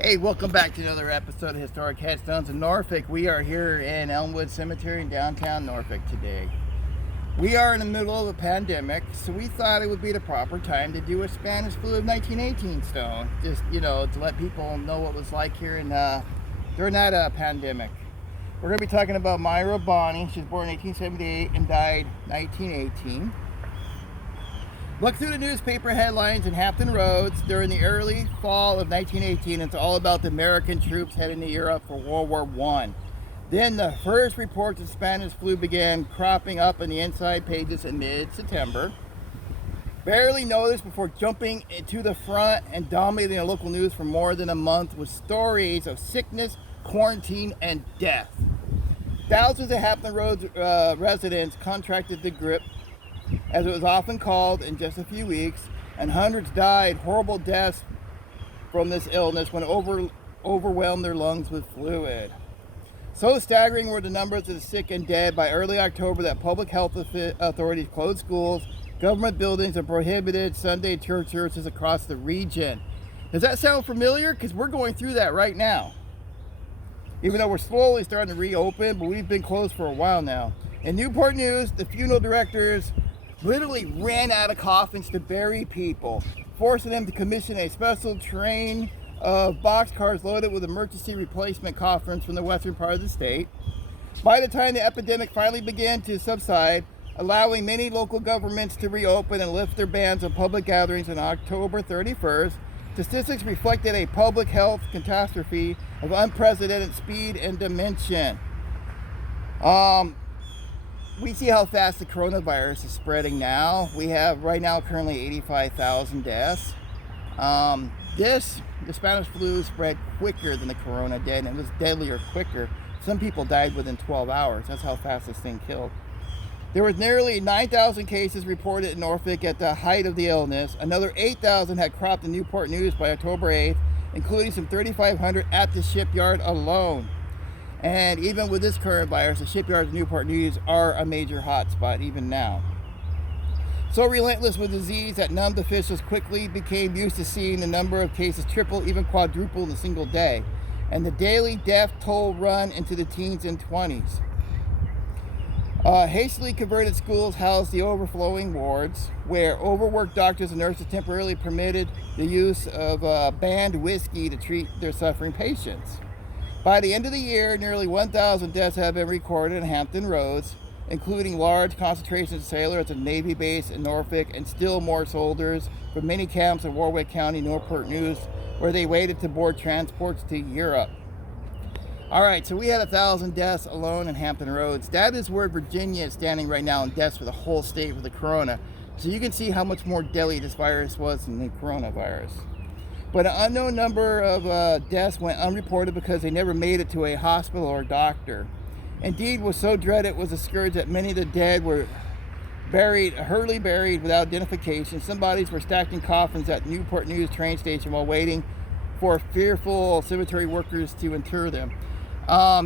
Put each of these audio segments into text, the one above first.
Hey, welcome back to another episode of Historic Headstones in Norfolk. We are here in Elmwood Cemetery in downtown Norfolk today. We are in the middle of a pandemic, so we thought it would be the proper time to do a Spanish flu of 1918 stone. Just, to let people know what it was like here during that pandemic. We're going to be talking about Myra Bonney. She was born in 1878 and died 1918. Look through the newspaper headlines in Hampton Roads during the early fall of 1918. It's all about the American troops heading to Europe for World War I. Then the first reports of Spanish flu began cropping up in the inside pages in mid-September. Barely noticed before jumping to the front and dominating the local news for more than a month with stories of sickness, quarantine, and death. Thousands of Hampton Roads residents contracted the grip, as it was often called, in just a few weeks, and hundreds died horrible deaths from this illness when overwhelmed their lungs with fluid. So staggering were the numbers of the sick and dead by early October that public health authorities closed schools, government buildings, and prohibited Sunday church services across the region. Does that sound familiar? Because we're going through that right now. Even though we're slowly starting to reopen, but we've been closed for a while now. In Newport News, the funeral directors literally ran out of coffins to bury people, forcing them to commission a special train of boxcars loaded with emergency replacement coffins from the western part of the state. By the time the epidemic finally began to subside, allowing many local governments to reopen and lift their bans on public gatherings on October 31st, statistics reflected a public health catastrophe of unprecedented speed and dimension. We see how fast the coronavirus is spreading now. We have right now currently 85,000 deaths. The Spanish flu spread quicker than the corona did, and it was deadlier quicker. Some people died within 12 hours. That's how fast this thing killed. There was nearly 9,000 cases reported in Norfolk at the height of the illness. Another 8,000 had cropped in Newport News by October 8th, including some 3,500 at the shipyard alone. And even with this current virus, the shipyards in Newport News are a major hotspot even now. So relentless with disease that numbed officials quickly became used to seeing the number of cases triple, even quadruple in a single day. And the daily death toll run into the teens and 20s. Hastily converted schools housed the overflowing wards, where overworked doctors and nurses temporarily permitted the use of banned whiskey to treat their suffering patients. By the end of the year, nearly 1,000 deaths have been recorded in Hampton Roads, including large concentrations of sailors at the Navy base in Norfolk and still more soldiers from many camps in Warwick County, Newport News, where they waited to board transports to Europe. All right, so we had 1,000 deaths alone in Hampton Roads. That is where Virginia is standing right now in deaths for the whole state with the corona. So you can see how much more deadly this virus was than the coronavirus. But an unknown number of deaths went unreported because they never made it to a hospital or doctor. Indeed, was so dreaded it was a scourge that many of the dead were hurriedly buried without identification. Some bodies were stacked in coffins at Newport News train station while waiting for fearful cemetery workers to inter them.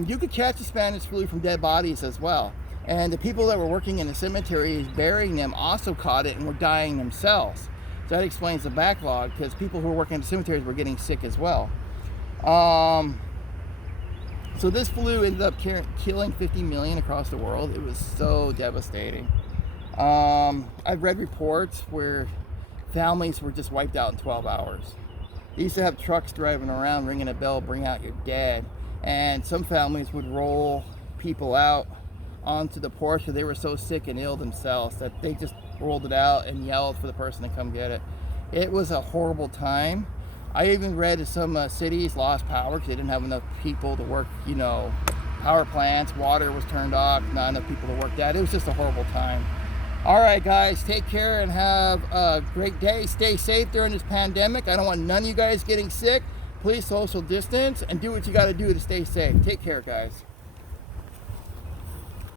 You could catch the Spanish flu from dead bodies as well. And the people that were working in the cemeteries burying them also caught it and were dying themselves. So that explains the backlog, because people who were working in the cemeteries were getting sick as well. So this flu ended up killing 50 million across the world. It was so devastating. I've read reports where families were just wiped out in 12 hours. They used to have trucks driving around ringing a bell, bring out your dead. And some families would roll people out onto the porch because they were so sick and ill themselves that they just rolled it out and yelled for the person to come get it. It was a horrible time. I even read that some cities lost power because they didn't have enough people to work, power plants, water was turned off, not enough people to work that. It was just a horrible time. All right, guys, take care and have a great day. Stay safe during this pandemic. I don't want none of you guys getting sick. Please social distance and do what you got to do to stay safe. Take care, guys.